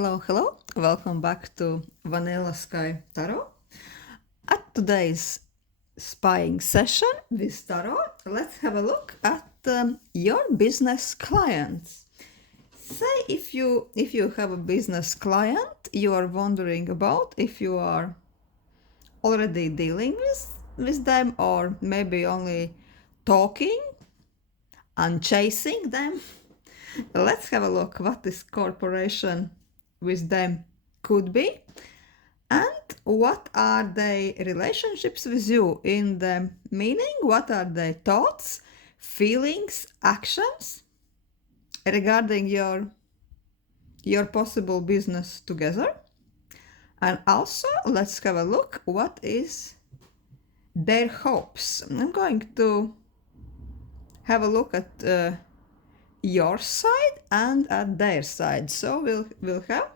Hello, hello. Welcome back to Vanilla Sky Tarot. At today's spying session with Tarot, let's have a look at your business clients. Say if you have a business client you are wondering about, if you are already dealing with them or maybe only talking and chasing them. Let's have a look what this corporation with them could be and what are their relationships with you, in the meaning what are their thoughts, feelings, actions regarding your possible business together. And also let's have a look what is their hopes. I'm going to have a look at your side and at their side. So we'll have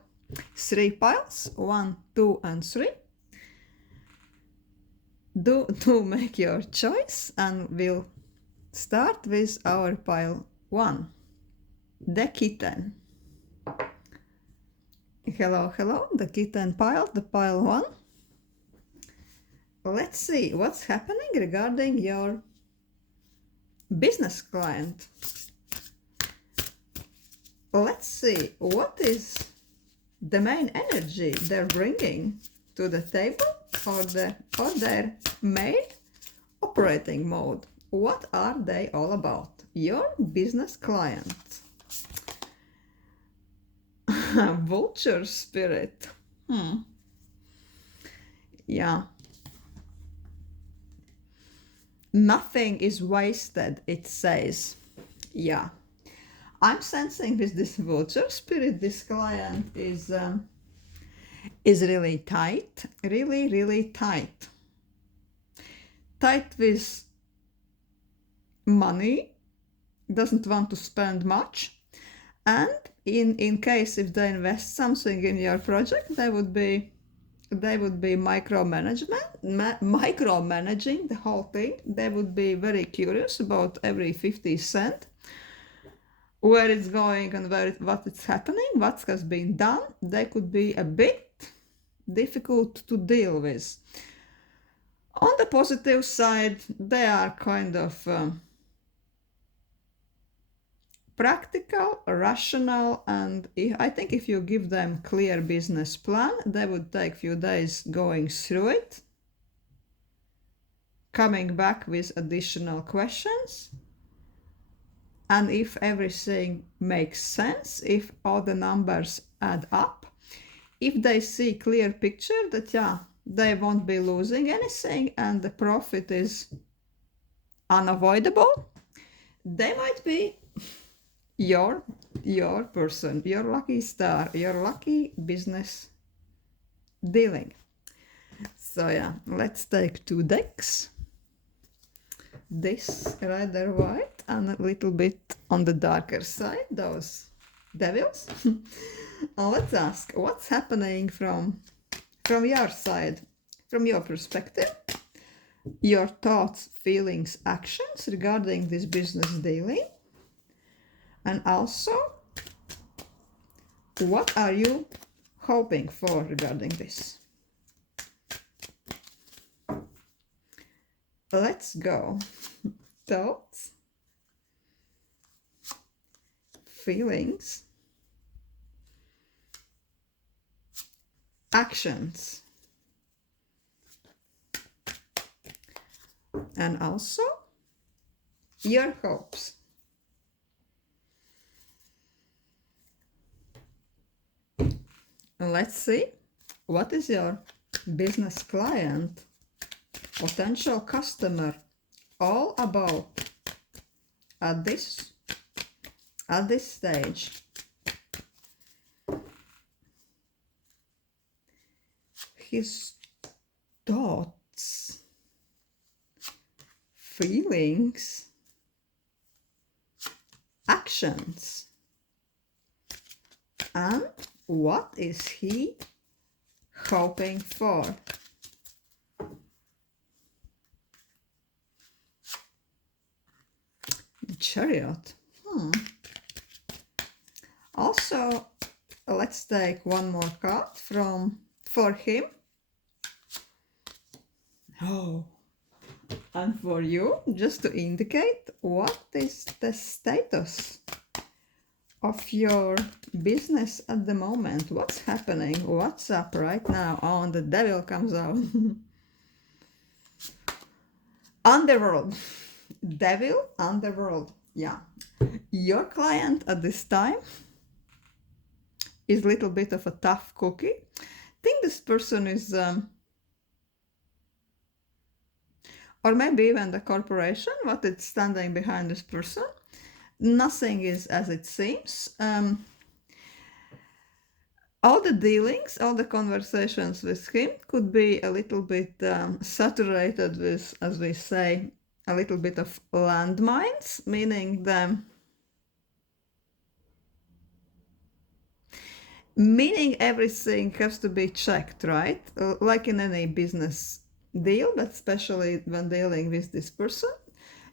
3 piles, 1, 2 and 3. Do make your choice, and we'll start with our pile 1, the kitten. Hello, the kitten pile, the pile 1. Let's see what's happening regarding your business client. Let's see what is the main energy they're bringing to the table, or their main operating mode. What are they all about? Your business client. Vulture spirit. Yeah. Nothing is wasted, it says. Yeah. I'm sensing with this vulture spirit, this client is really tight, really tight. Tight with money, doesn't want to spend much, and in case if they invest something in your project, they would be micromanaging the whole thing. They would be very curious about every 50 cent, where it's going and what it's happening, what has been done. They could be a bit difficult to deal with. On the positive side, they are kind of practical, rational, and I think if you give them clear business plan, they would take few days going through it, coming back with additional questions. And if everything makes sense, if all the numbers add up, if they see clear picture that they won't be losing anything and the profit is unavoidable, they might be your person, your lucky star, your lucky business dealing. So let's take 2 decks. This rather white and a little bit on the darker side, those devils. Let's ask what's happening from your side, from your perspective, your thoughts, feelings, actions regarding this business dealing, and also what are you hoping for regarding this. Let's go. Thoughts, feelings, actions, and also your hopes. And let's see what is your business client, potential customer, all about at this stage. His thoughts, feelings, actions, and what is he hoping for. The Chariot. Also let's take one more card for him. Oh, and for you, just to indicate what is the status of your business at the moment. What's happening? What's up right now? Oh, and the devil comes out. Underworld. Devil, underworld. Yeah. Your client at this time is a little bit of a tough cookie. I think this person is, or maybe even the corporation, what is standing behind this person. Nothing is as it seems. All the dealings, all the conversations with him could be a little bit saturated with, as we say, a little bit of landmines, meaning everything has to be checked, right? Like in any business deal, but especially when dealing with this person,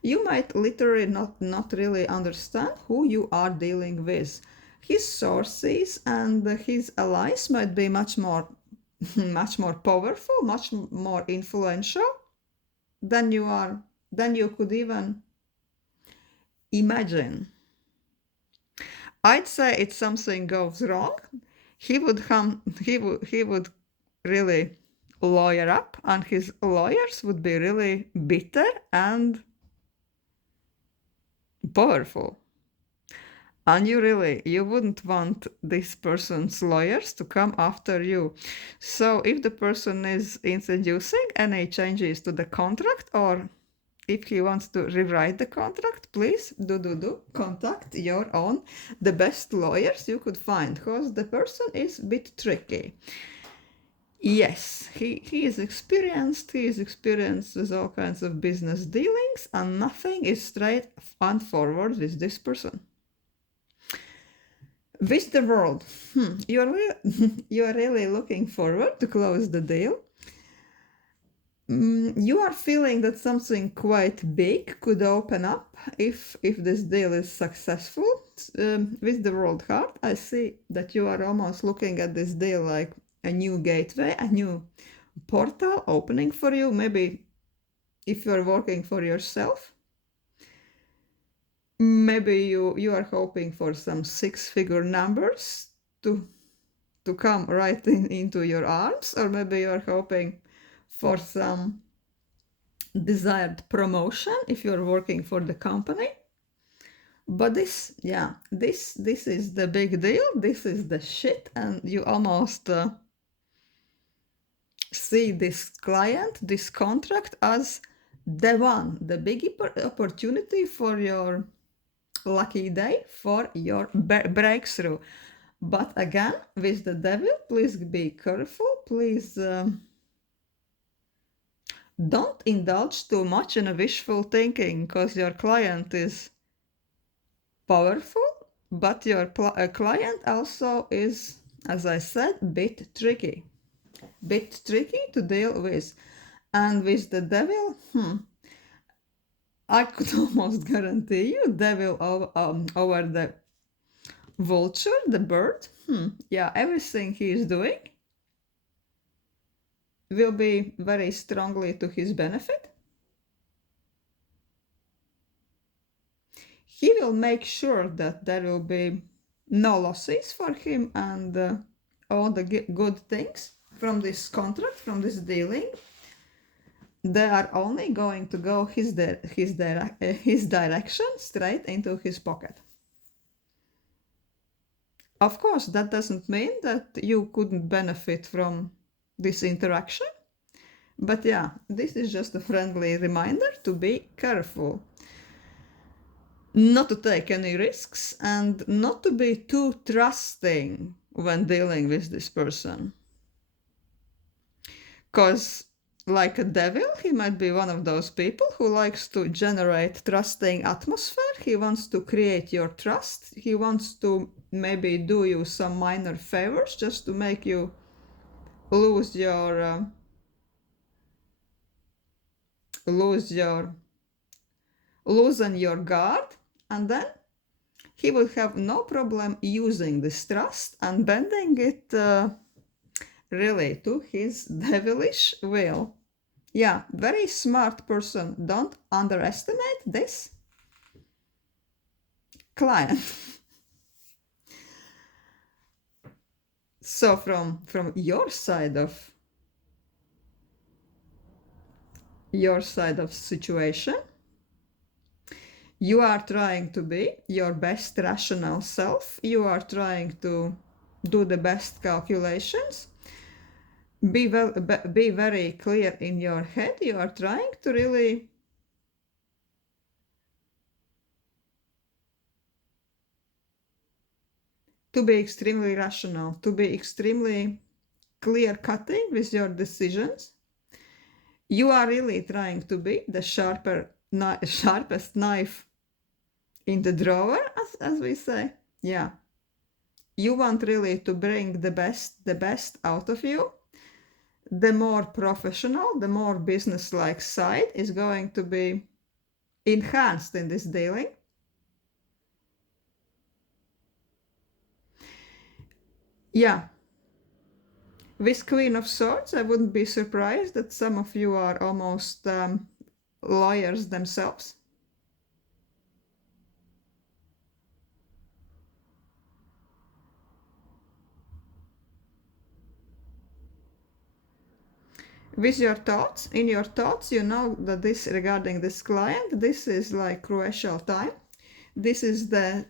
you might literally not really understand who you are dealing with. His sources and his allies might be much more much more powerful, much more influential than you could even imagine. I'd say if something goes wrong, he would really lawyer up, and his lawyers would be really bitter and powerful. And you wouldn't want this person's lawyers to come after you. So if the person is introducing any changes to the contract, or if he wants to rewrite the contract, please do contact your own, the best lawyers you could find, because the person is a bit tricky. Yes, he is experienced. He is experienced with all kinds of business dealings, and nothing is straight and forward with this person. With the world, you are really looking forward to close the deal. You are feeling that something quite big could open up if this deal is successful. With the world card, I see that you are almost looking at this deal like a new gateway, a new portal opening for you. Maybe if you are working for yourself, maybe you are hoping for some six-figure numbers to come right into your arms, or maybe you are hoping for some desired promotion if you're working for the company. But this is the big deal. This is the shit, and you almost see this client, this contract, as the big opportunity for your lucky day, for your breakthrough. But again, with the devil, please be careful. Please don't indulge too much in a wishful thinking, because your client is powerful, but your client also is, as I said, bit tricky to deal with. And with the devil, I could almost guarantee you devil over the vulture, the bird. Yeah, everything he is doing will be very strongly to his benefit. He will make sure that there will be no losses for him, and all the good things from this contract, from this dealing, they are only going to go his direction, straight into his pocket. Of course, that doesn't mean that you couldn't benefit from this interaction. But yeah, this is just a friendly reminder to be careful. Not to take any risks, and not to be too trusting when dealing with this person. Because, like a devil, he might be one of those people who likes to generate trusting atmosphere. He wants to create your trust. He wants to maybe do you some minor favors just to make you lose your loosen your guard, and then he would have no problem using this trust and bending it really to his devilish will. Yeah, very smart person. Don't underestimate this client. So from your side of situation, you are trying to be your best rational self. You are trying to do the best calculations. Be very clear in your head. You are trying to really to be extremely rational, to be extremely clear-cutting with your decisions. You are really trying to be the sharpest knife in the drawer, as we say. Yeah. You want really to bring the best out of you. The more professional, the more business-like side is going to be enhanced in this dealing. Yeah. With Queen of Swords, I wouldn't be surprised that some of you are almost lawyers themselves. With your thoughts, in your thoughts, you know that this regarding this client, this is like crucial time. This is the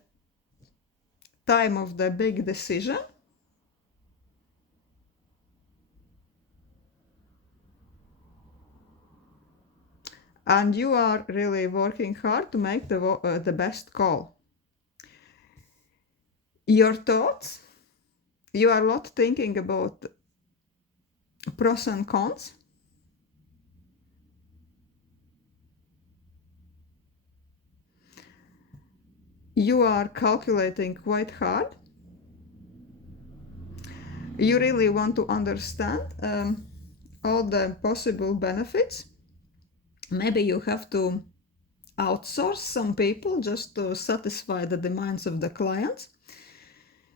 time of the big decision. And you are really working hard to make the best call. Your thoughts, you are not thinking about pros and cons. You are calculating quite hard. You really want to understand all the possible benefits. Maybe you have to outsource some people just to satisfy the demands of the clients.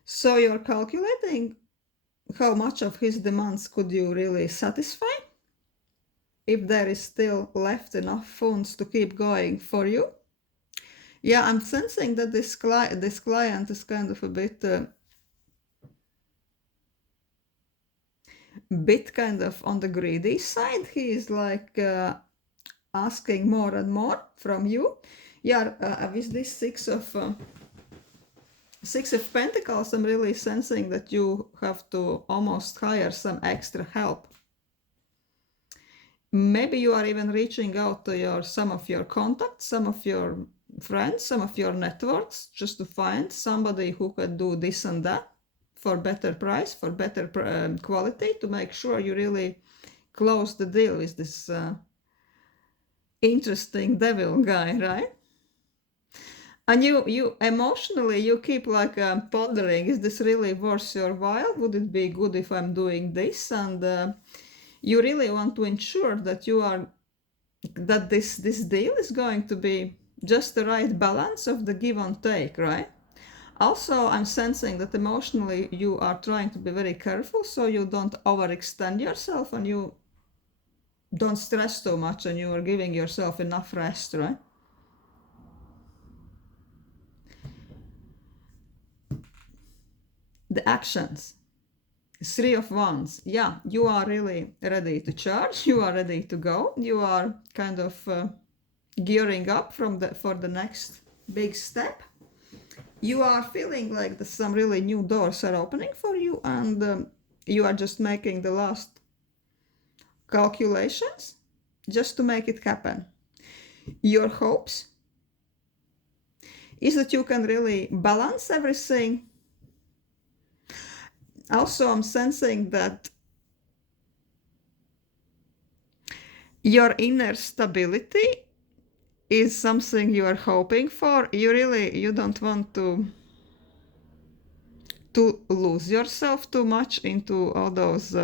So you're calculating how much of his demands could you really satisfy, if there is still left enough funds to keep going for you. Yeah, I'm sensing that this client is kind of a bit kind of on the greedy side. He is like asking more and more from you. Yeah, with this Six of Pentacles, I'm really sensing that you have to almost hire some extra help. Maybe you are even reaching out to some of your contacts, some of your friends, some of your networks, just to find somebody who could do this and that for better price, for better quality, to make sure you really close the deal with this interesting devil guy, right? And you emotionally, you keep like pondering, is this really worth your while? Would it be good if I'm doing this? And you really want to ensure that that this deal is going to be just the right balance of the give and take, right? Also, I'm sensing that emotionally you are trying to be very careful so you don't overextend yourself and you don't stress too much and you are giving yourself enough rest, right? The actions. Three of Wands. Yeah, you are really ready to charge. You are ready to go. You are kind of gearing up for the next big step. You are feeling like some really new doors are opening for you, and you are just making the last calculations just to make it happen. Your hopes is that you can really balance everything. Also, I'm sensing that your inner stability is something you are hoping for. You don't want to lose yourself too much into all those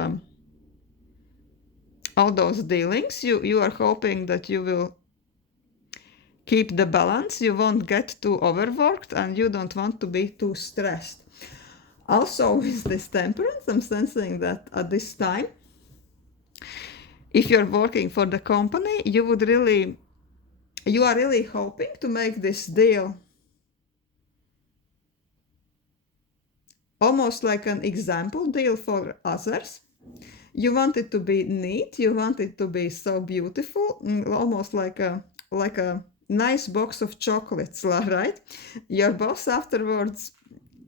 dealings. You are hoping that you will keep the balance. You won't get too overworked and you don't want to be too stressed. Also, with this temperance, I'm sensing that at this time, if you're working for the company, you are really hoping to make this deal almost like an example deal for others. You want it to be neat, you want it to be so beautiful, almost like a nice box of chocolates, right? Your boss afterwards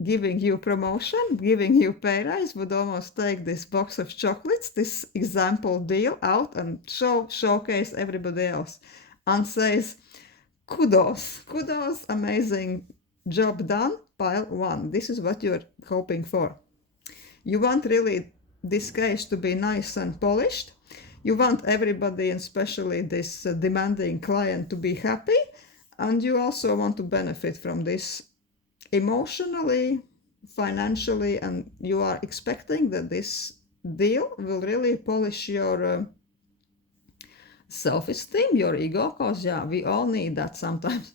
giving you promotion, giving you pay rise, would almost take this box of chocolates, this example deal out and showcase everybody else and says, kudos, amazing job done, pile one. This is what you're hoping for. You want really this case to be nice and polished. You want everybody, and especially this demanding client, to be happy. And you also want to benefit from this emotionally, financially, and you are expecting that this deal will really polish your self-esteem, your ego, because yeah, we all need that sometimes.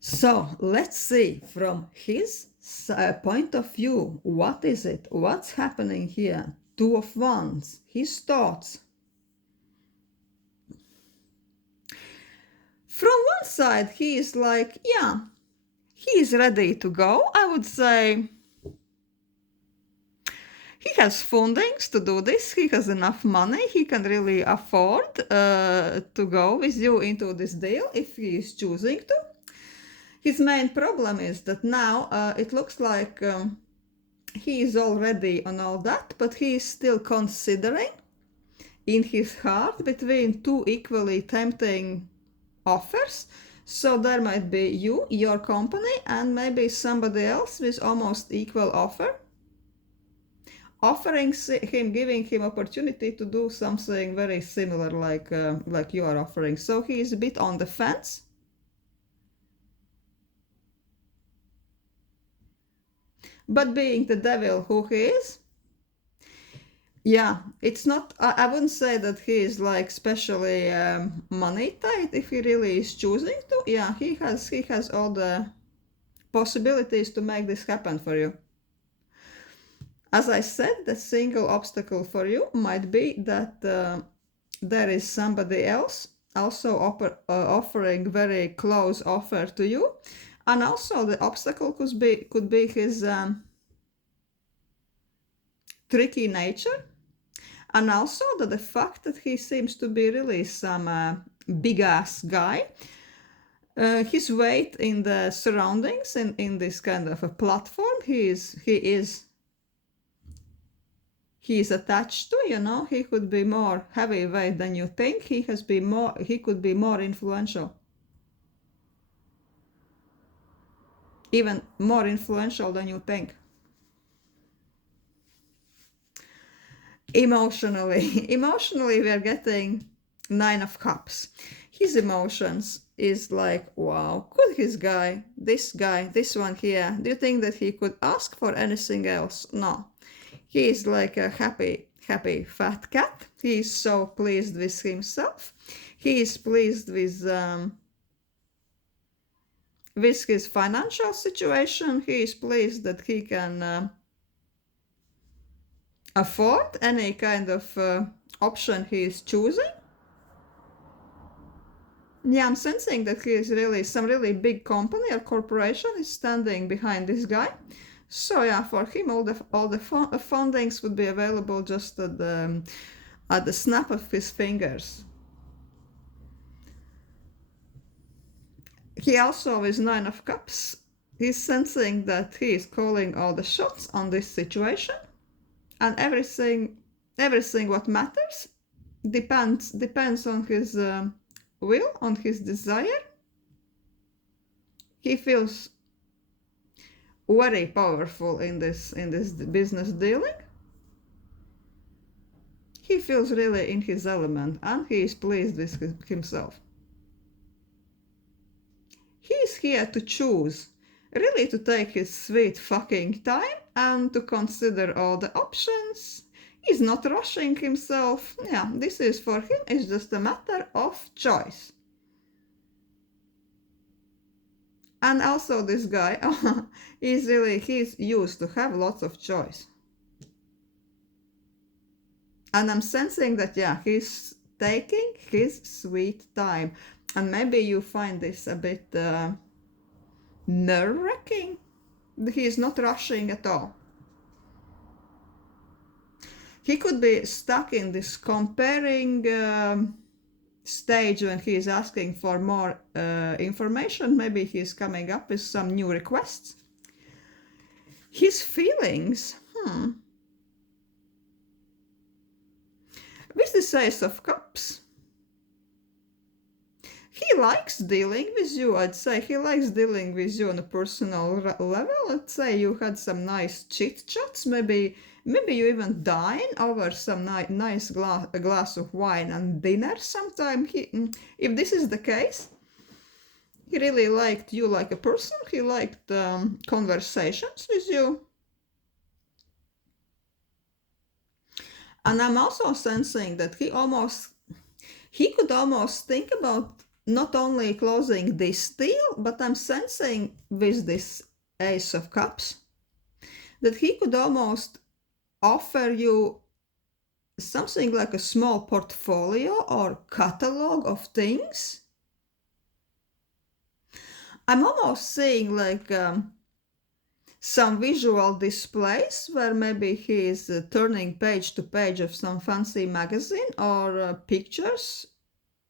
So let's see from his point of view, what is it? What's happening here? Two of Wands, his thoughts. From one side, he is like, yeah, he is ready to go. I would say he has fundings to do this. He has enough money. He can really afford to go with you into this deal if he is choosing to. His main problem is that now it looks like he is already on all that, but he is still considering in his heart between two equally tempting offers. So there might be you, your company, and maybe somebody else with almost equal offer, offering him, giving him opportunity to do something very similar like you are offering. So he is a bit on the fence. But being the devil who he is, yeah, it's not, I wouldn't say that he is like especially money tight if he really is choosing to. Yeah, he has all the possibilities to make this happen for you. As I said, the single obstacle for you might be that there is somebody else also offering very close offer to you. And also the obstacle could be his tricky nature, and also the fact that he seems to be really some big ass guy. His weight in the surroundings in this kind of a platform he is attached to, you know, he could be more heavyweight than you think. He could be more influential. Even more influential than you think. Emotionally we are getting 9 of Cups. His emotions is like, wow, could this one here, do you think that he could ask for anything else? No. He is like a happy fat cat. He is so pleased with himself. He is pleased with his financial situation. He is pleased that he can afford any kind of option he is choosing. Yeah, I'm sensing that he is really, some really big company or corporation is standing behind this guy. So yeah, for him all the fundings would be available just at the snap of his fingers. He also is 9 of Cups. He's sensing that he is calling all the shots on this situation, and everything what matters depends on his will, on his desire. He feels very powerful in this business dealing. He feels really in his element and he is pleased with himself. He's here to choose, really to take his sweet fucking time and to consider all the options. He's not rushing himself. Yeah, this is for him, it's just a matter of choice. And also this guy, he's used to have lots of choice. And I'm sensing that, yeah, he's taking his sweet time. And maybe you find this a bit nerve-wracking. He's not rushing at all. He could be stuck in this comparing stage when he is asking for more information. Maybe he's coming up with some new requests. His feelings, with the Ace of Cups, he likes dealing with you. I'd say he likes dealing with you on a personal level. Let's say you had some nice chit chats. Maybe you even dine over some nice glass of wine and dinner sometime. If this is the case, he really liked you like a person. He liked conversations with you. And I'm also sensing that he could almost think about not only closing this deal, but I'm sensing with this Ace of Cups that he could almost offer you something like a small portfolio or catalog of things. I'm almost seeing like some visual displays where maybe he is turning page to page of some fancy magazine or pictures,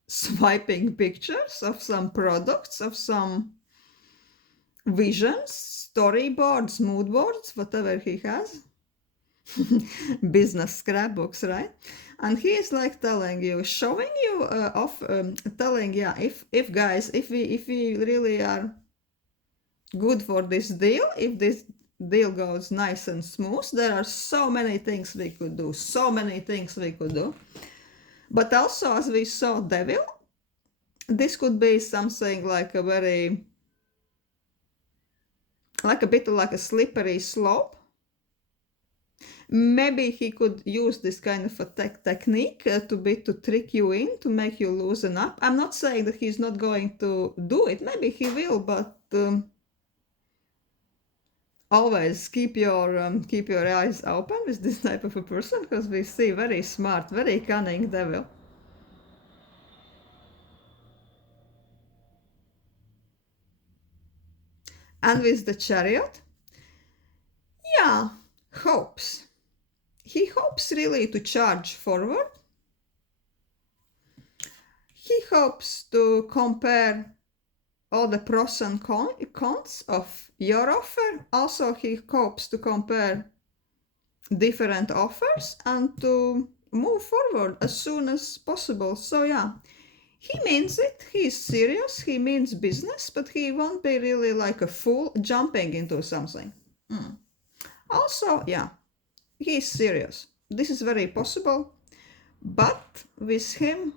swiping pictures of some products, of some visions, storyboards, mood boards, whatever he has. Business scrapbooks, right? And he is like telling you, showing you telling, yeah, if guys, if we really are good for this deal, if this deal goes nice and smooth, there are so many things we could do, But also, as we saw Devil, this could be something like a bit like a slippery slope. Maybe he could use this kind of a technique to trick you in, to make you loosen up. I'm not saying that he's not going to do it. Maybe he will, but always keep your eyes open with this type of a person, because we see very smart, very cunning devil. And with the Chariot, yeah, hopes. He hopes really to charge forward. He hopes to compare all the pros and cons of your offer. Also, he hopes to compare different offers and to move forward as soon as possible. So yeah, he means it. He's serious. He means business, but he won't be really like a fool jumping into something. Also, yeah, he's serious. This is very possible. But with him,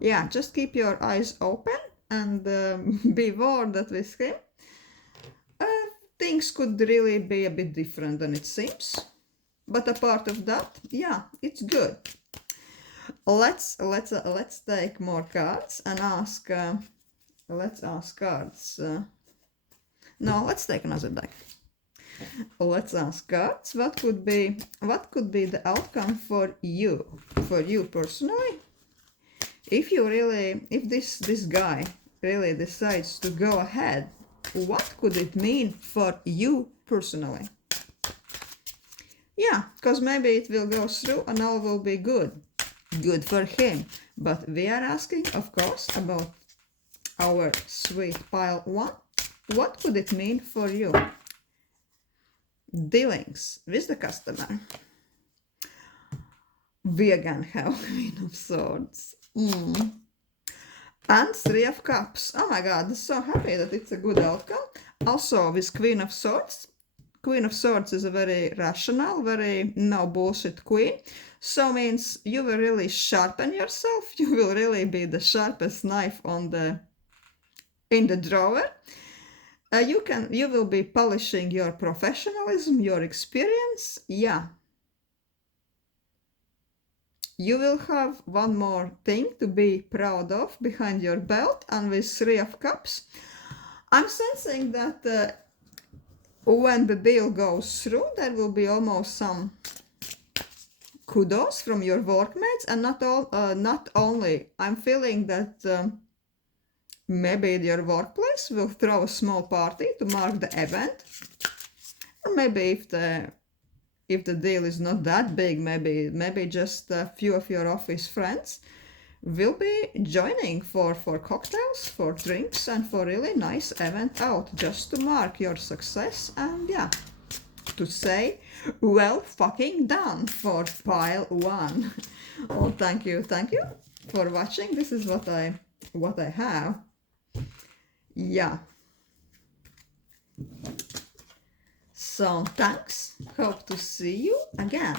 yeah, just keep your eyes open and be warned that with him, things could really be a bit different than it seems. But apart of that, yeah, it's good. Let's take more cards and ask. Let's ask cards. No, let's take another deck. Let's ask cards. What could be the outcome for you personally? If this guy really decides to go ahead, what could it mean for you personally? Yeah, because maybe it will go through and all will be good for him. But we are asking, of course, about our sweet pile one. What could it mean for you? Dealings with the customer. We again have Queen of Swords. And Three of Cups. Oh my god, I'm so happy that it's a good outcome. Also with Queen of Swords. Queen of Swords is a very rational, very no bullshit queen. So means you will really sharpen yourself. You will really be the sharpest knife in the drawer. You will be polishing your professionalism, your experience. Yeah. You will have one more thing to be proud of behind your belt, and with Three of Cups, I'm sensing that when the deal goes through, there will be almost some kudos from your workmates, and not only. I'm feeling that maybe your workplace will throw a small party to mark the event, or maybe if the deal is not that big, maybe just a few of your office friends will be joining for cocktails, for drinks, and for really nice event out, just to mark your success, and yeah, to say well fucking done for pile one. Oh, thank you for watching. This is what I have. Yeah, so thanks, hope to see you again.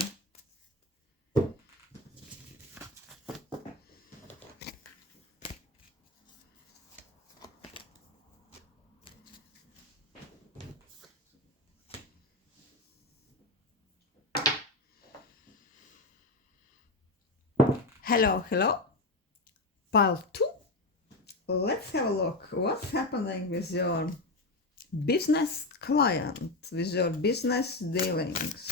Hello, pile 2. Let's have a look what's happening with your business client, with your business dealings.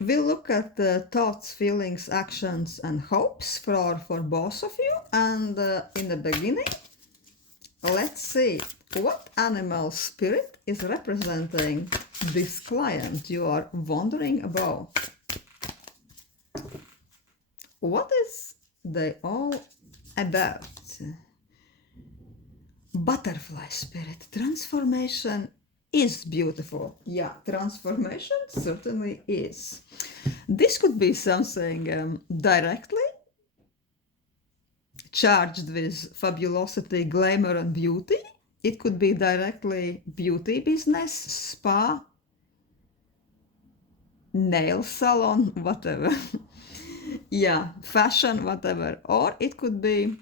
We'll look at the thoughts, feelings, actions, and hopes for both of you. And in the beginning, let's see what animal spirit is representing this client you are wondering about. What is they all about? Butterfly spirit. Transformation is beautiful. Yeah, transformation certainly is. This could be something directly charged with fabulosity, glamour, and beauty. It could be directly beauty business, spa, nail salon, whatever. Yeah, fashion, whatever. Or it could be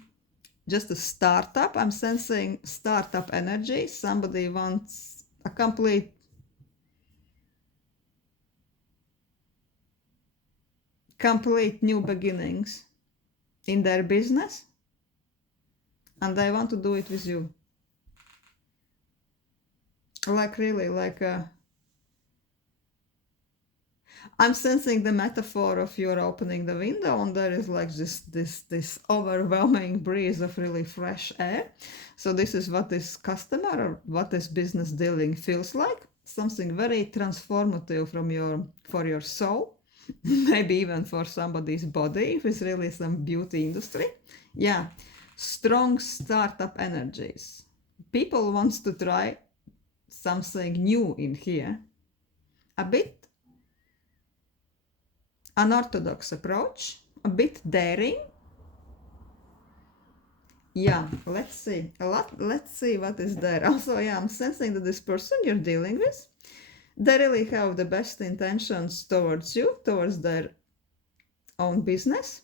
just a startup. I'm sensing startup energy. Somebody wants a complete new beginnings in their business, and they want to do it with you. Like really, like I'm sensing the metaphor of you're opening the window and there is like this overwhelming breeze of really fresh air. So this is what this customer or what this business dealing feels like. Something very transformative for your soul, maybe even for somebody's body if it's really some beauty industry. Yeah, strong startup energies. People wants to try something new in here, a bit unorthodox approach, a bit daring. Yeah, let's see what is there. Also, yeah, I'm sensing that this person you're dealing with, they really have the best intentions towards you, towards their own business,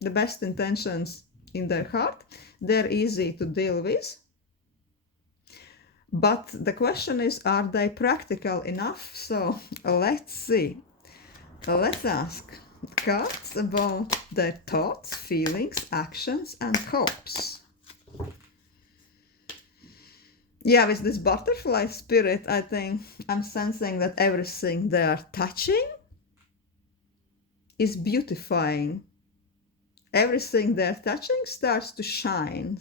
the best intentions in their heart. They're easy to deal with. But the question is, are they practical enough? So let's see. Let's ask cards about their thoughts, feelings, actions, and hopes. Yeah, with this butterfly spirit, I think I'm sensing that everything they are touching is beautifying. Everything they're touching starts to shine.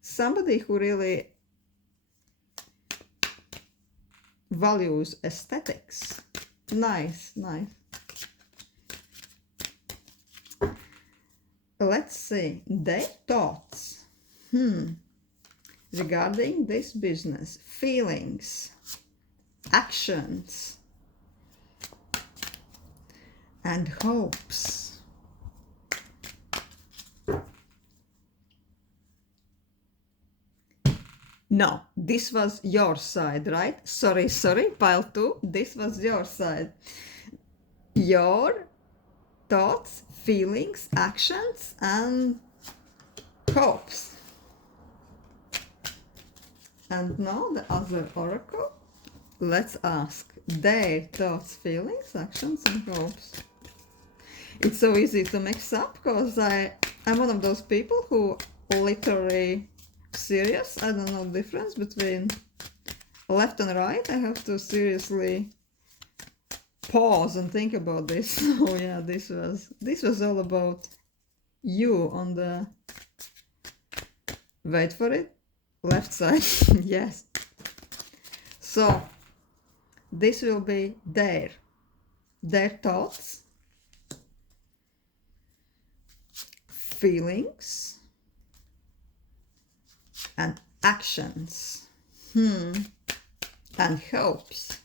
Somebody who really values aesthetics. Nice. Let's see their thoughts regarding this business, feelings, actions, and hopes. No, this was your side, right? Sorry, pile 2. This was your side. Your thoughts, feelings, actions, and hopes. And now the other oracle. Let's ask their thoughts, feelings, actions, and hopes. It's so easy to mix up because I'm one of those people who literally serious. I don't know the difference between left and right. I have to seriously pause and think about this. Oh yeah, this was all about you on the, wait for it, left side. Yes. So this will be their thoughts, feelings, and actions, and hopes.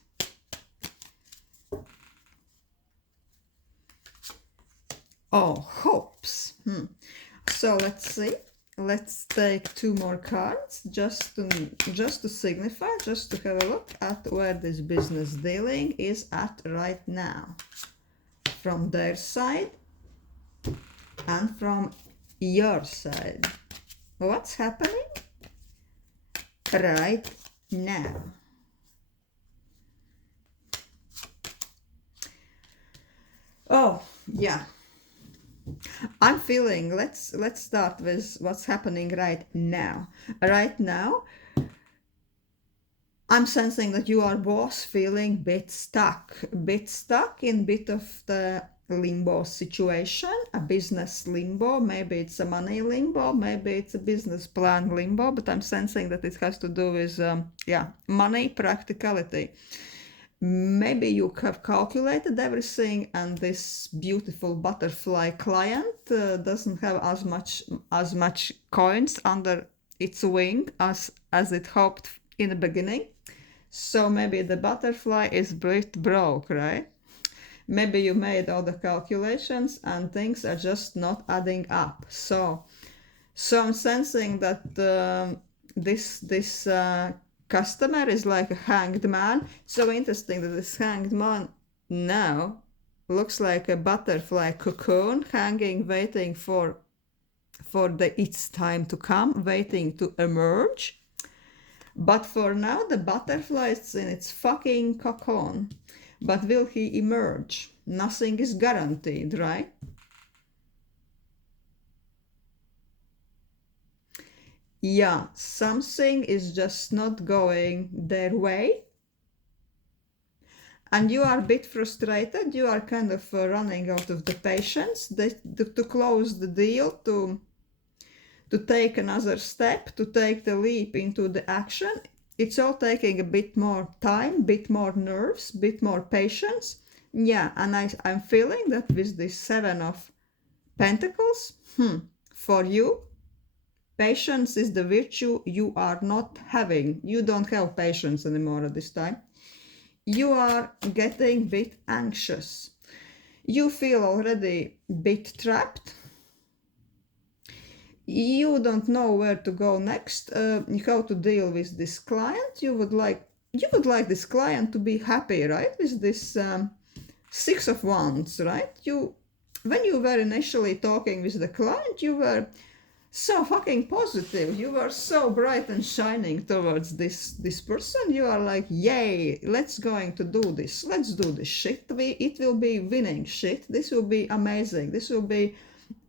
Oh, hopes. So let's see. Let's take 2 more cards just to signify, just to have a look at where this business dealing is at right now, from their side and from your side. What's happening right now? Oh yeah, I'm feeling, let's start with what's happening right now. Right now, I'm sensing that you are both feeling bit stuck in bit of the limbo situation, a business limbo, maybe it's a money limbo, maybe it's a business plan limbo, but I'm sensing that it has to do with, money, practicality. Maybe you have calculated everything and this beautiful butterfly client doesn't have as much coins under its wing as it hoped in the beginning. So maybe the butterfly is bit broke, right? Maybe you made all the calculations and things are just not adding up. So I'm sensing that this customer is like a hanged man. So interesting that this hanged man now looks like a butterfly cocoon hanging, waiting for its time to come, waiting to emerge. But for now, the butterfly is in its fucking cocoon. But will he emerge? Nothing is guaranteed, right? Yeah, something is just not going their way. And you are a bit frustrated. You are kind of running out of the patience to close the deal, to take another step, to take the leap into the action. It's all taking a bit more time, bit more nerves, bit more patience. Yeah, and I'm feeling that with this 7 of Pentacles, for you, patience is the virtue you are not having. You don't have patience anymore at this time. You are getting a bit anxious. You feel already a bit trapped. You don't know where to go next, how to deal with this client. You would like this client to be happy, right? With this 6 of Wands, right? When you were initially talking with the client, you were so fucking positive. You were so bright and shining towards this person. You are like, yay, let's going to do this. Let's do this shit. It will be winning shit. This will be amazing. This will be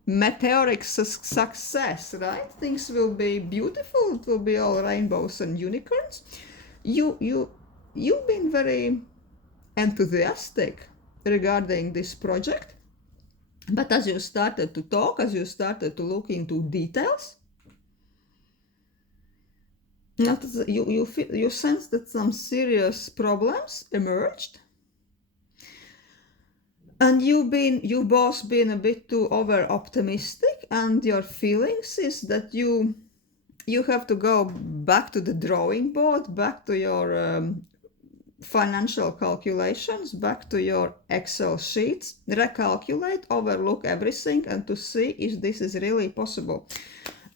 meteoric success, right? Things will be beautiful. It will be all rainbows and unicorns. You've been very enthusiastic regarding this project, but as you started to talk, as you started to look into details, you sense that some serious problems emerged. And you've both been a bit too over optimistic, and your feelings is that you have to go back to the drawing board, back to your financial calculations, back to your Excel sheets, recalculate, overlook everything, and to see if this is really possible.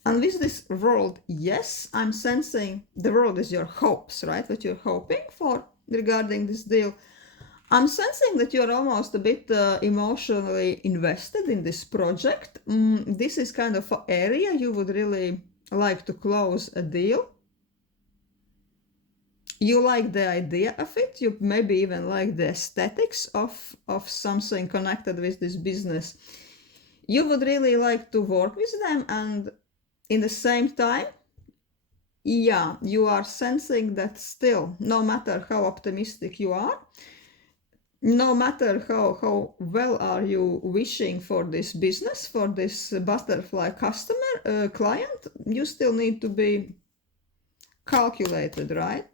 And with this world, yes, I'm sensing the world is your hopes, right? What you're hoping for regarding this deal. I'm sensing that you're almost a bit emotionally invested in this project. This is kind of an area you would really like to close a deal. You like the idea of it. You maybe even like the aesthetics of something connected with this business. You would really like to work with them and in the same time, yeah, you are sensing that still, no matter how optimistic you are, no matter how well are you wishing for this business, for this butterfly customer, client, you still need to be calculated, right?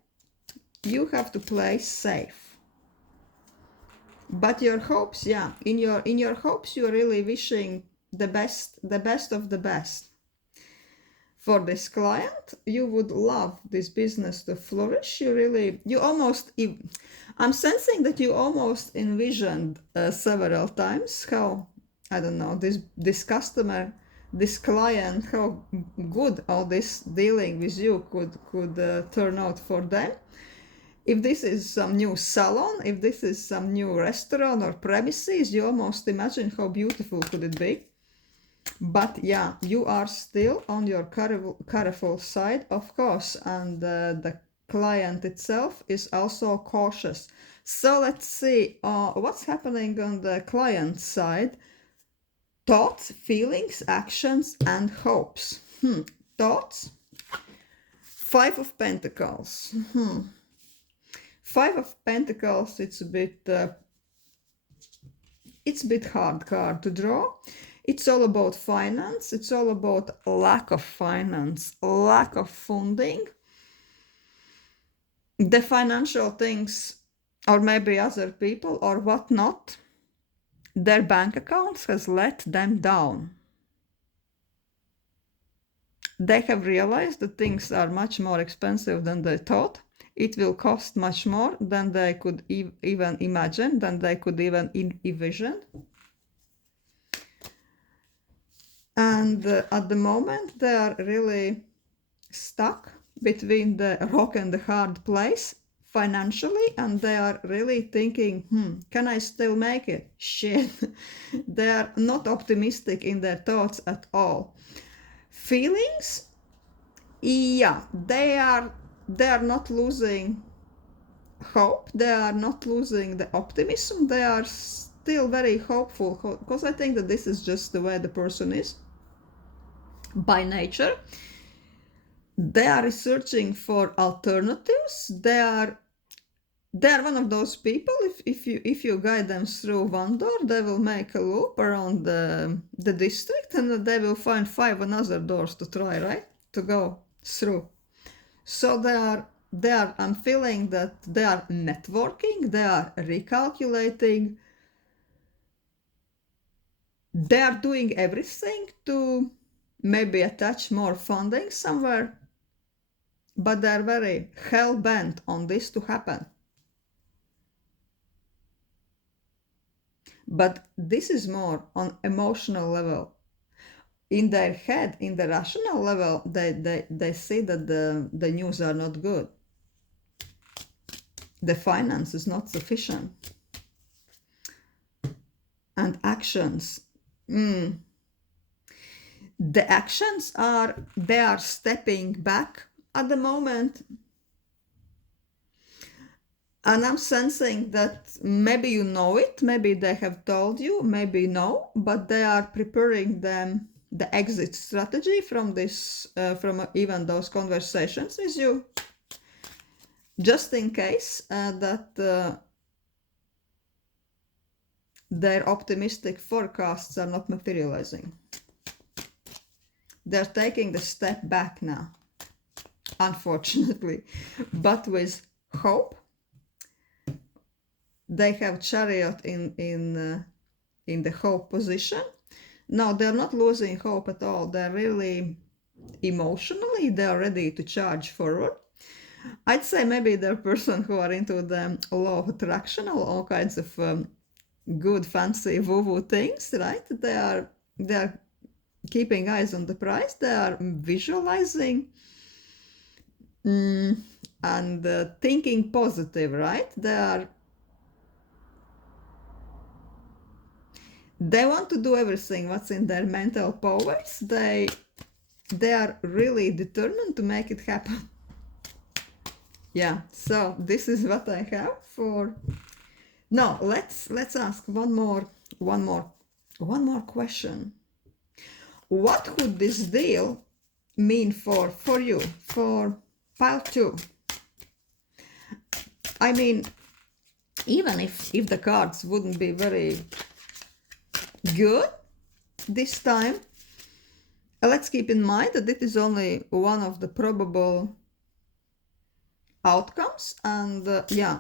You have to play safe. But your hopes, yeah, in your hopes, you're really wishing the best of the best. For this client, you would love this business to flourish. I'm sensing that you almost envisioned several times how, I don't know, this customer, this client, how good all this dealing with you could turn out for them. If this is some new salon, if this is some new restaurant or premises, you almost imagine how beautiful could it be. But yeah, you are still on your careful side, of course, and the client itself is also cautious. So let's see what's happening on the client side. Thoughts, feelings, actions, and hopes. Thoughts. 5 of Pentacles. 5 of Pentacles, it's a bit hard card to draw. It's all about finance. It's all about lack of finance, lack of funding. The financial things, or maybe other people or whatnot, their bank accounts has let them down. They have realized that things are much more expensive than they thought. It will cost much more than they could even imagine, than they could even envision. And at the moment, they are really stuck between the rock and the hard place financially, and they are really thinking, can I still make it? Shit. They are not optimistic in their thoughts at all. Feelings, yeah, they are not losing hope, they are not losing the optimism, they are still very hopeful, because I think that this is just the way the person is by nature. They are researching for alternatives. They are one of those people, if you guide them through one door, they will make a loop around the district, and they will find 5 another doors to try, right? To go through. So they are, I'm feeling that they are networking, they are recalculating, they are doing everything to maybe attach more funding somewhere, but they're very hell-bent on this to happen. But this is more on emotional level. In their head, in the rational level, they see that the news are not good. The finance is not sufficient. And actions. The actions they are stepping back at the moment. And I'm sensing that maybe you know it, maybe they have told you, maybe no, but they are preparing the exit strategy from this, from even those conversations with you, just in case that their optimistic forecasts are not materializing. They're taking the step back now, unfortunately, but with hope. They have Chariot in the hope position. No, they're not losing hope at all. They're really emotionally, they're ready to charge forward. I'd say maybe they're person who are into the law of attraction, all kinds of good, fancy woo-woo things, right? They are keeping eyes on the prize. They are visualizing and thinking positive, right? They want to do everything what's in their mental powers. They are really determined to make it happen. Yeah, so this is what I have for. Now let's ask one more question. What could this deal mean for you, for pile 2? I mean, even if the cards wouldn't be very good this time, let's keep in mind that it is only one of the probable outcomes, and yeah,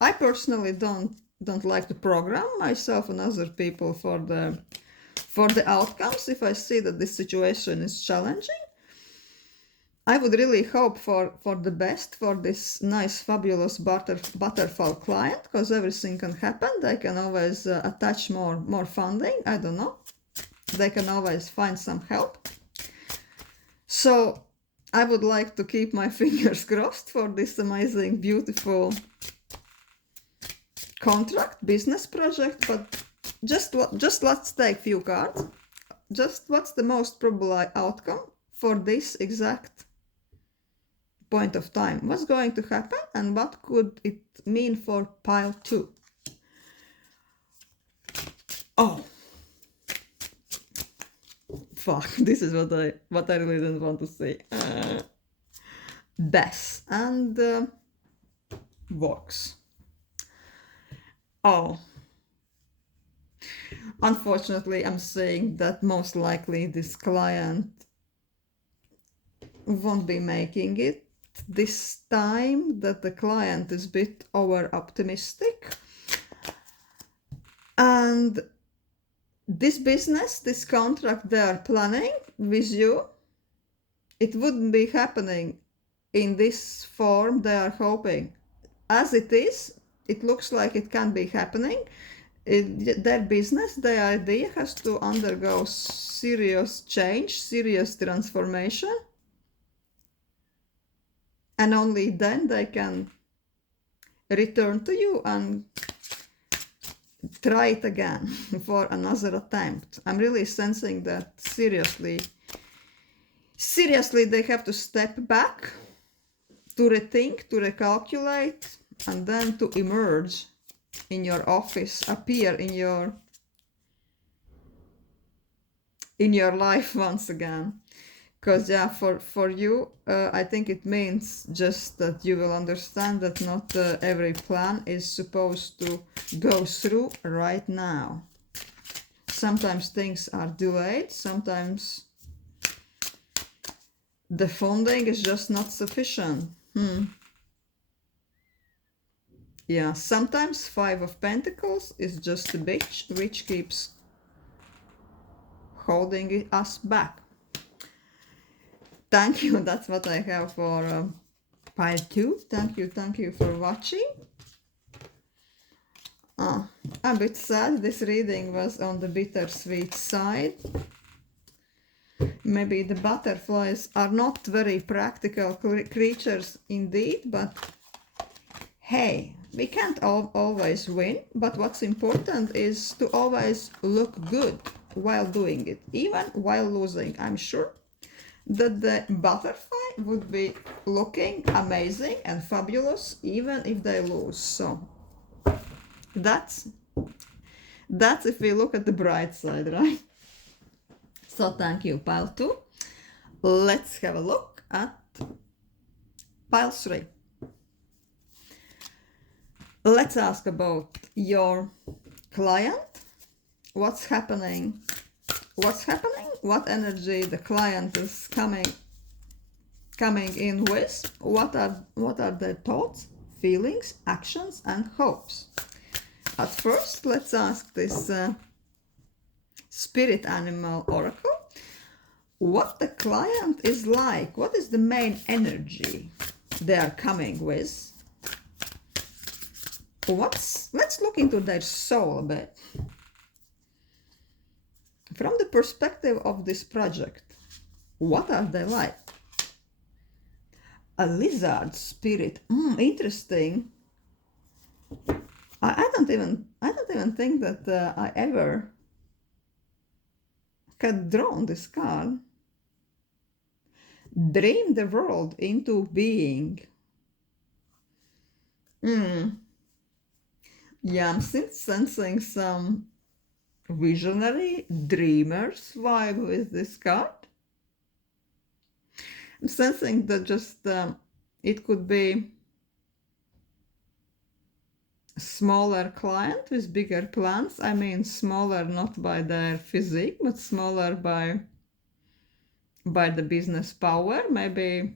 I personally don't like to program myself and other people for the outcomes. If I see that this situation is challenging, I would really hope for the best for this nice, fabulous butterfly client, because everything can happen. They can always attach more funding. I don't know. They can always find some help. So I would like to keep my fingers crossed for this amazing, beautiful contract, business project. But just let's take few cards. Just what's the most probable outcome for this exact point of time? What's going to happen, and what could it mean for pile 2? Oh, fuck! This is what I really didn't want to say. Death and works. Oh, unfortunately, I'm saying that most likely this client won't be making it this time, that the client is a bit over optimistic, and this business, this contract they are planning with you, it wouldn't be happening in this form they are hoping. As it is, it looks like it can be happening. Their business, their idea has to undergo serious change, serious transformation, and only then they can return to you and try it again for another attempt. I'm really sensing that seriously they have to step back, to rethink, to recalculate, and then to emerge in your office, appear in your life once again. Because yeah, for you, I think it means just that you will understand that not every plan is supposed to go through right now. Sometimes things are delayed, sometimes the funding is just not sufficient. Yeah, sometimes 5 of Pentacles is just a bitch which keeps holding us back. Thank you, that's what I have for pile 2. Thank you for watching. I'm a bit sad this reading was on the bittersweet side. Maybe the butterflies are not very practical creatures indeed, but hey, we can't always win, but what's important is to always look good while doing it, even while losing. I'm sure that the butterfly would be looking amazing and fabulous even if they lose. So that's if we look at the bright side, right? So thank you, pile 2. Let's have a look at pile 3. Let's ask about your client. What's happening? What energy the client is coming in with? What are their thoughts, feelings, actions, and hopes? At first, let's ask this spirit animal oracle what the client is like. What is the main energy they are coming with? Let's look into their soul a bit. From the perspective of this project, what are they like? A lizard spirit. Interesting. I don't even think that I ever had drawn this card. Dream the world into being. Yeah, I'm still sensing some visionary dreamers vibe with this card. I'm sensing that just it could be a smaller client with bigger plans. I mean, smaller not by their physique, but smaller by the business power. Maybe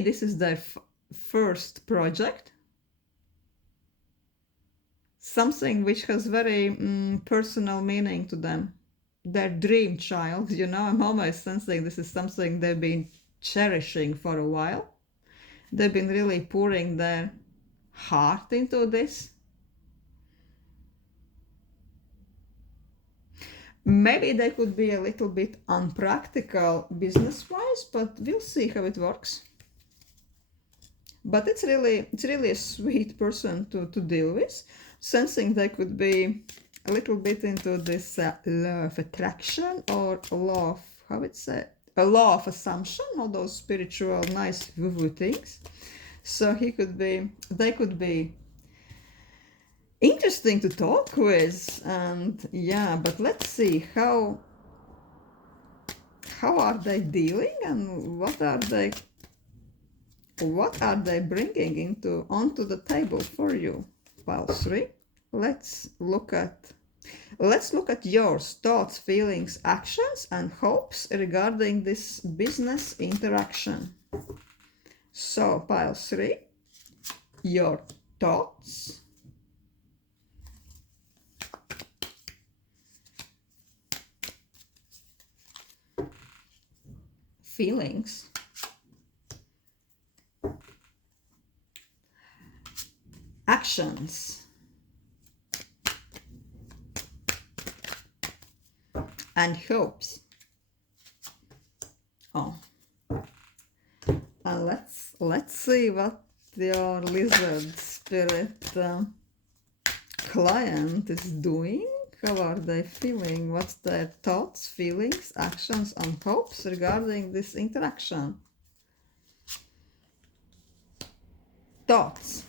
this is their first project, something which has very personal meaning to them, their dream child. I'm almost sensing this is something they've been cherishing for a while. They've been really pouring their heart into this. Maybe they could be a little bit unpractical business-wise, but we'll see how it works. But it's really a sweet person to deal with, sensing they could be a little bit into this law of attraction or law of, how it's said, a law of assumption, all those spiritual nice woo-woo things. So they could be interesting to talk with, and yeah, but let's see how are they dealing, and what are they bringing onto the table for you. Pile 3. Let's look at your thoughts, feelings, actions, and hopes regarding this business interaction. So pile 3, your thoughts, feelings, actions, and hopes. Oh, and let's see what your lizard spirit client is doing. How are they feeling? What's their thoughts, feelings, actions, and hopes regarding this interaction? Thoughts.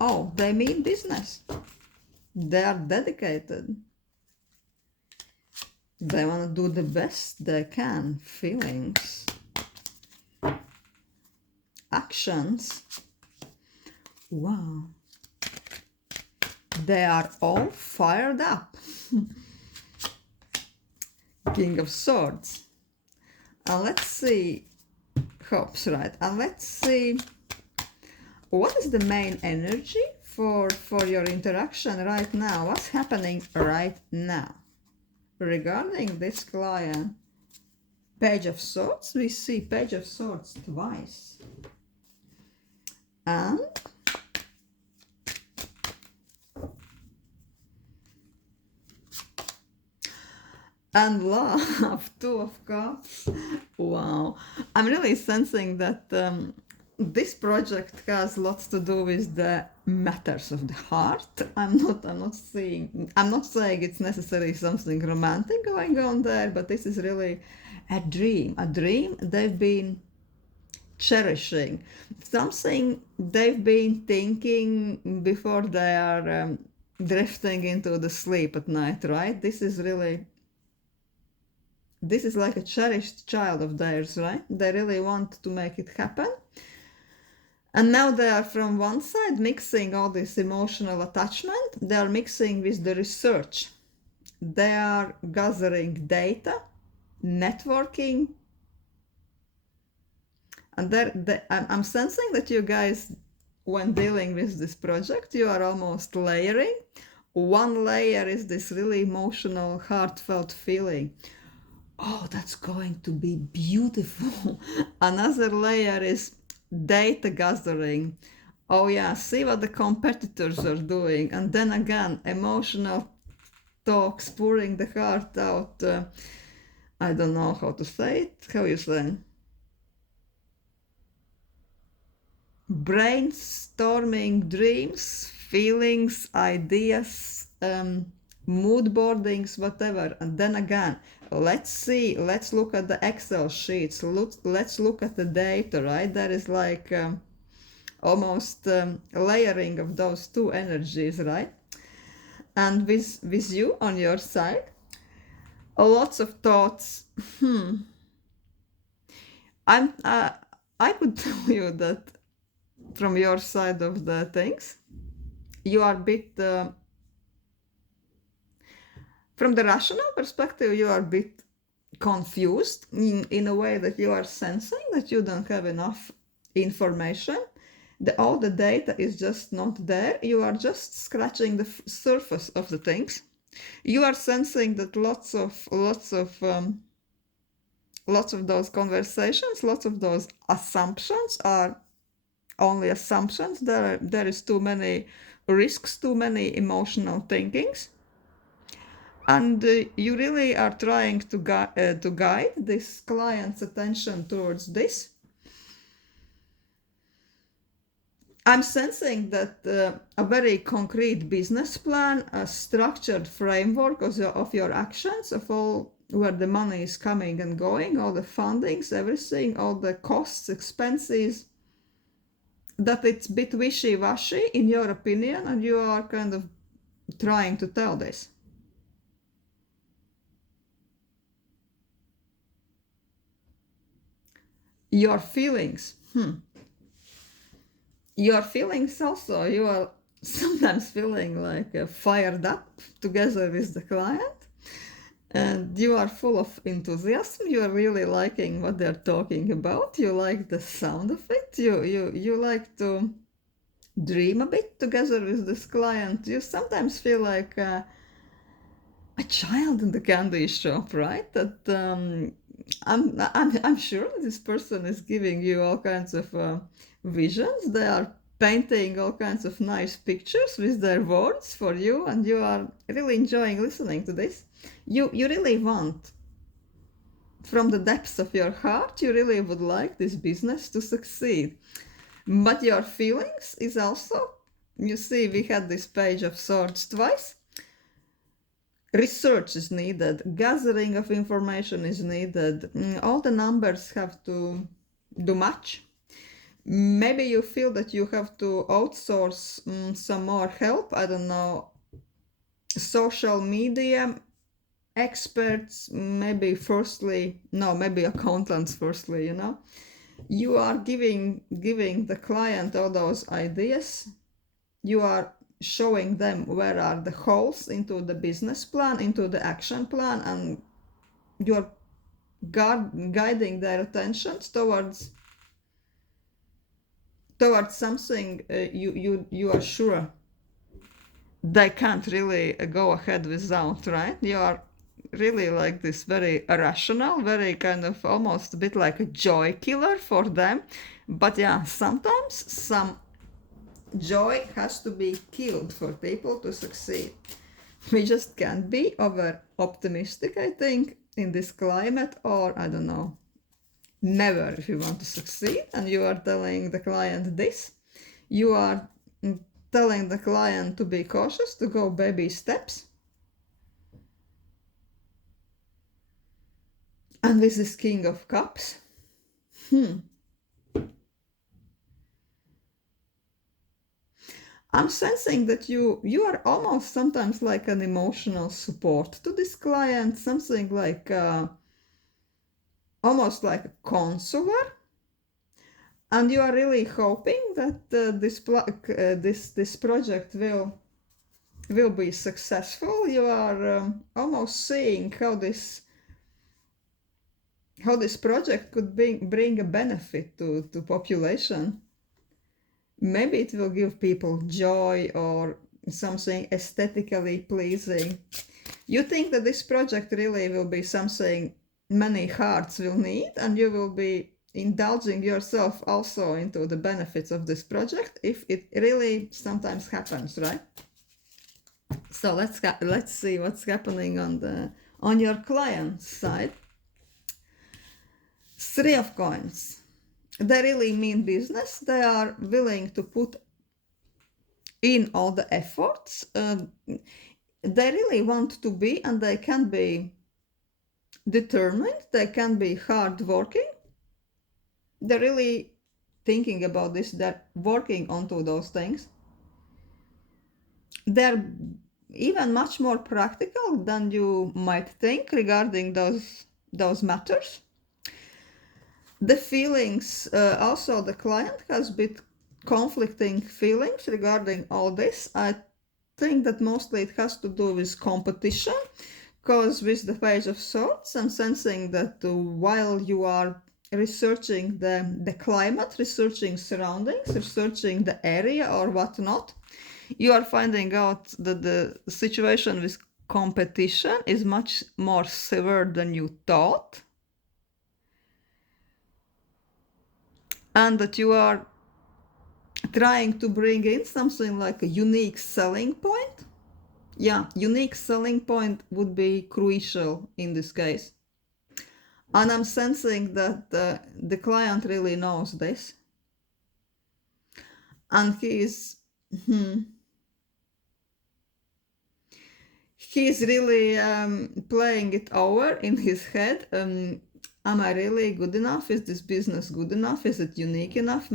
Oh, they mean business. They are dedicated. They want to do the best they can. Feelings. Actions. Wow. They are all fired up. King of Swords. And let's see. Hopes, right? And let's see. What is the main energy for your interaction right now? What's happening right now? Regarding this client, Page of Swords, we see Page of Swords twice. And Love, Two of Cups. Wow. I'm really sensing that this project has lots to do with the matters of the heart. I'm not saying it's necessarily something romantic going on there, but this is really a dream they've been cherishing, something they've been thinking before they are drifting into the sleep at night, right? This is like a cherished child of theirs, right? They really want to make it happen. And now they are from one side mixing all this emotional attachment. They are mixing with the research. They are gathering data, networking. And I'm sensing that you guys, when dealing with this project, you are almost layering. One layer is this really emotional, heartfelt feeling. Oh, that's going to be beautiful. Another layer is data gathering. Oh yeah, see what the competitors are doing. And then again, emotional talks, pouring the heart out. I don't know how to say it. How you say? Brainstorming dreams, feelings, ideas, mood boardings, whatever. And then again, let's look at the Excel sheets. Let's look at the data, right? There is like almost layering of those two energies, right? And with you on your side, lots of thoughts. I could tell you that from your side of the things, you are a bit from the rational perspective, you are a bit confused in a way that you are sensing that you don't have enough information. All the data is just not there. You are just scratching the surface of the things. You are sensing that lots of those conversations, lots of those assumptions are only assumptions. There is too many risks, too many emotional thinkings, and you really are trying to guide this client's attention towards this. I'm sensing that a very concrete business plan, a structured framework of your actions, of all where the money is coming and going, all the fundings, everything, all the costs, expenses, that it's a bit wishy-washy in your opinion, and you are kind of trying to tell this. Your feelings. Your feelings also, you are sometimes feeling like fired up together with the client, and you are full of enthusiasm. You are really liking what they're talking about. You like the sound of it. You like to dream a bit together with this client. You sometimes feel like a child in the candy shop, right? That I'm sure this person is giving you all kinds of visions. They are painting all kinds of nice pictures with their words for you, and you are really enjoying listening to this. You really want, from the depths of your heart, you really would like this business to succeed. But your feelings is also, you see, we had this page of swords twice. Research is needed, gathering of information is needed, all the numbers have to do much. Maybe you feel that you have to outsource some more help, I don't know, social media experts, maybe accountants firstly, you are giving the client all those ideas. You are showing them where are the holes into the business plan, into the action plan, and you're guiding their attention towards something you are sure they can't really go ahead without, right? You are really like this very irrational, very kind of almost a bit like a joy killer for them. But yeah, sometimes some joy has to be killed for people to succeed. We just can't be over optimistic, I think, in this climate, or I don't know, never. If you want to succeed and you are telling the client this, you are telling the client to be cautious, to go baby steps. And with this King of Cups, I'm sensing that you are almost sometimes like an emotional support to this client, something like almost like a counselor, and you are really hoping that this project will be successful. You are almost seeing how this project could bring a benefit to population. Maybe it will give people joy or something aesthetically pleasing. You think that this project really will be something many hearts will need, and you will be indulging yourself also into the benefits of this project if it really sometimes happens, right? So let's see what's happening on your client's side. Three of Coins. They really mean business. They are willing to put in all the efforts. They really want to be, and they can be determined. They can be hardworking. They're really thinking about this. They're working onto those things. They're even much more practical than you might think regarding those matters. The feelings, also the client has bit conflicting feelings regarding all this. I think that mostly it has to do with competition, because with the Page of Swords, I'm sensing that while you are researching the climate, researching surroundings, researching the area or whatnot, you are finding out that the situation with competition is much more severe than you thought, and that you are trying to bring in something like a unique selling point. Yeah, unique selling point would be crucial in this case. And I'm sensing that the client really knows this. And he's really playing it over in his head. Am I really good enough? Is this business good enough? Is it unique enough?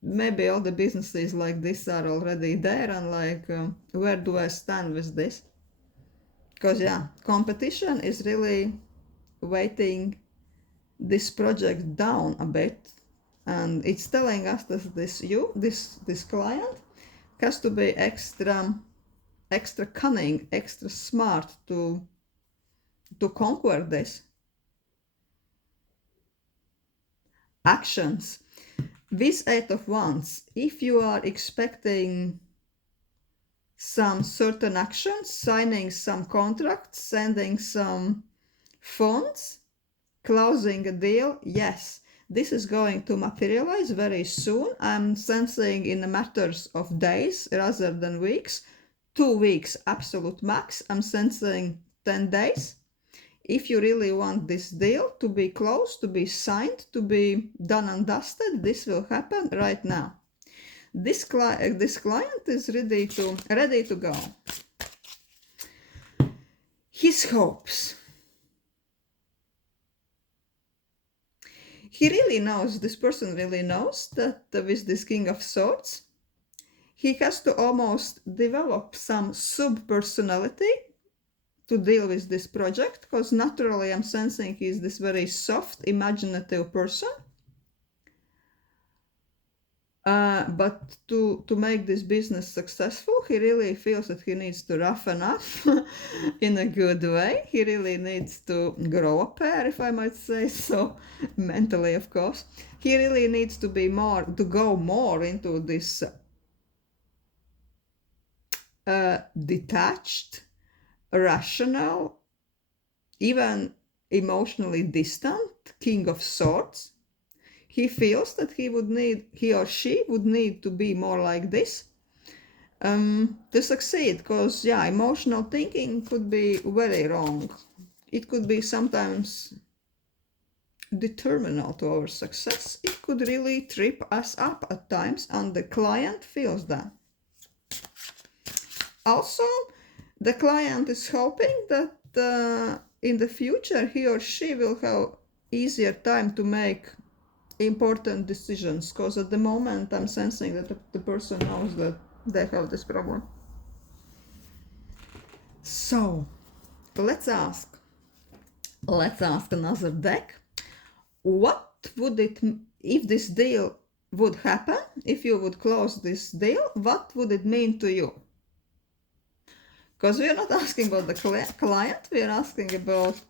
Maybe all the businesses like this are already there, and like, where do I stand with this? Because yeah, competition is really weighting this project down a bit, and it's telling us that this client has to be extra cunning, extra smart to conquer this. Actions. With Eight of Wands, if you are expecting some certain actions, signing some contracts, sending some funds, closing a deal, yes, this is going to materialize very soon. I'm sensing in the matters of days rather than weeks. 2 weeks absolute max. I'm sensing 10 days. If you really want this deal to be closed, to be signed, to be done and dusted, this will happen right now. This client is ready to go. His hopes. This person really knows that with this King of Swords, he has to almost develop some sub-personality to deal with this project, because naturally I'm sensing he's this very soft, imaginative person. But to make this business successful, he really feels that he needs to roughen up in a good way. He really needs to grow a pair, if I might say so, mentally, of course. He really needs to go more into this detached, rational, even emotionally distant King of Swords. He feels that he or she would need to be more like this to succeed, because yeah, emotional thinking could be very wrong. It could be sometimes determinal to our success. It could really trip us up at times, and the client feels that. Also, the client is hoping that in the future he or she will have easier time to make important decisions, because at the moment I'm sensing that the person knows that they have this problem. So let's ask another deck. What would it, if this deal would happen, if you would close this deal, what would it mean to you? Because we are not asking about the client, we are asking about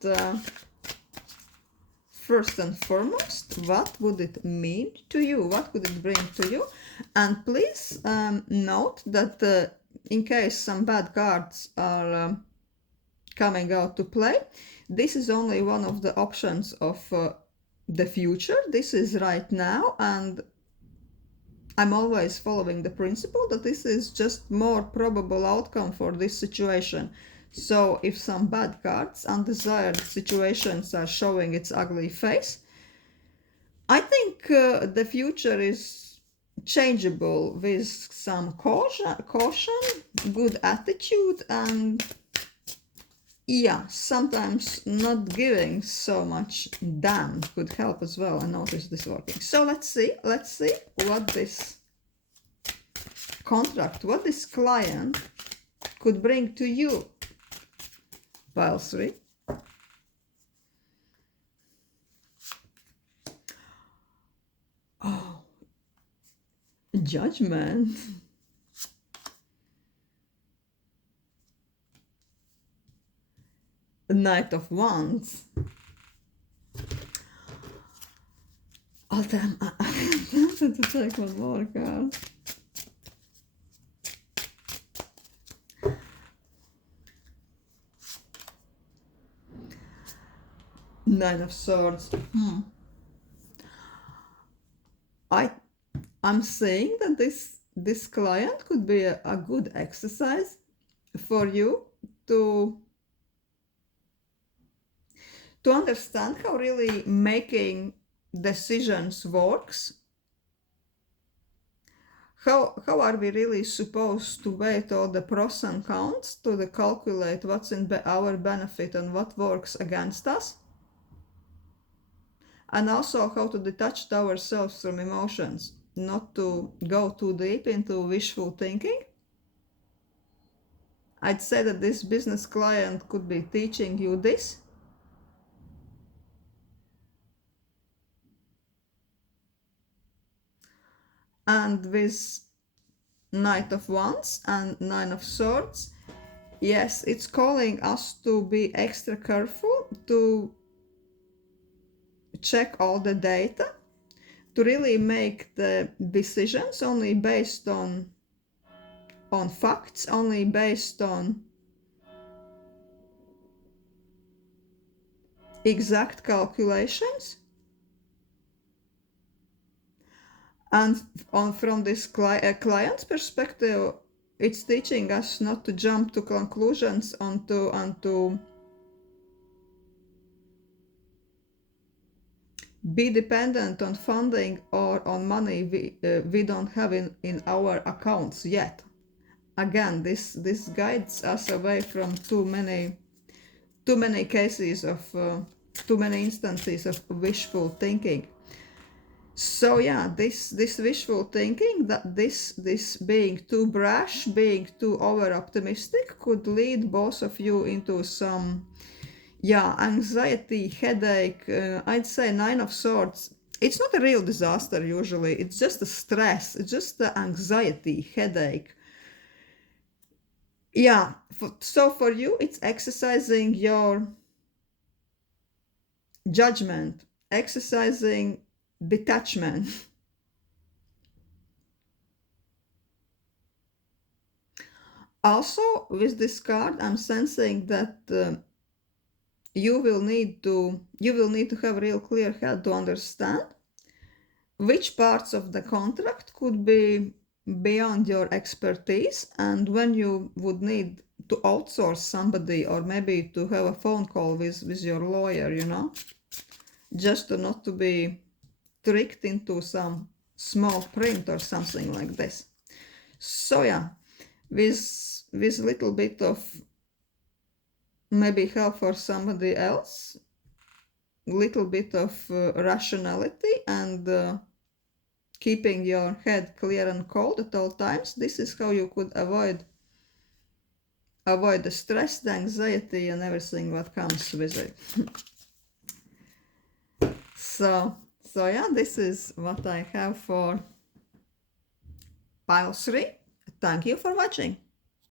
first and foremost, what would it mean to you? What would it bring to you? And please note that in case some bad cards are coming out to play, this is only one of the options of the future. This is right now, and I'm always following the principle that this is just more probable outcome for this situation. So if some bad cards, undesired situations are showing its ugly face, I think the future is changeable with some caution, good attitude, and yeah, sometimes not giving so much damn could help as well. I noticed this working. So let's see what this contract, what this client could bring to you. Pile 3. Judgment. Knight of Wands. Oh damn, I'm tempted to take one more card. Nine of Swords. I'm saying that this client could be a good exercise for you to understand how really making decisions works. How are we really supposed to weigh all the pros and cons to calculate what's in our benefit and what works against us? And also how to detach ourselves from emotions, not to go too deep into wishful thinking. I'd say that this business client could be teaching you this. And with Knight of Wands and Nine of Swords, yes, it's calling us to be extra careful, to check all the data, to really make the decisions only based on facts, only based on exact calculations. And from this client's perspective, it's teaching us not to jump to conclusions and to be dependent on funding or on money we don't have in our accounts yet. Again, this guides us away from too many cases of too many instances of wishful thinking. So yeah, this wishful thinking, that this being too brash, being too over optimistic, could lead both of you into some anxiety, headache. I'd say Nine of Swords. It's not a real disaster usually. It's just a stress. It's just the anxiety, headache. Yeah. So for you, it's exercising your judgment, exercising detachment. Also, with this card, I'm sensing that you will need to have real clear head to understand which parts of the contract could be beyond your expertise, and when you would need to outsource somebody, or maybe to have a phone call with your lawyer, just not to be tricked into some small print or something like this. So yeah, with little bit of maybe help for somebody else, little bit of rationality, and keeping your head clear and cold at all times, this is how you could avoid the stress, the anxiety, and everything what comes with it. So yeah, this is what I have for pile 3. Thank you for watching.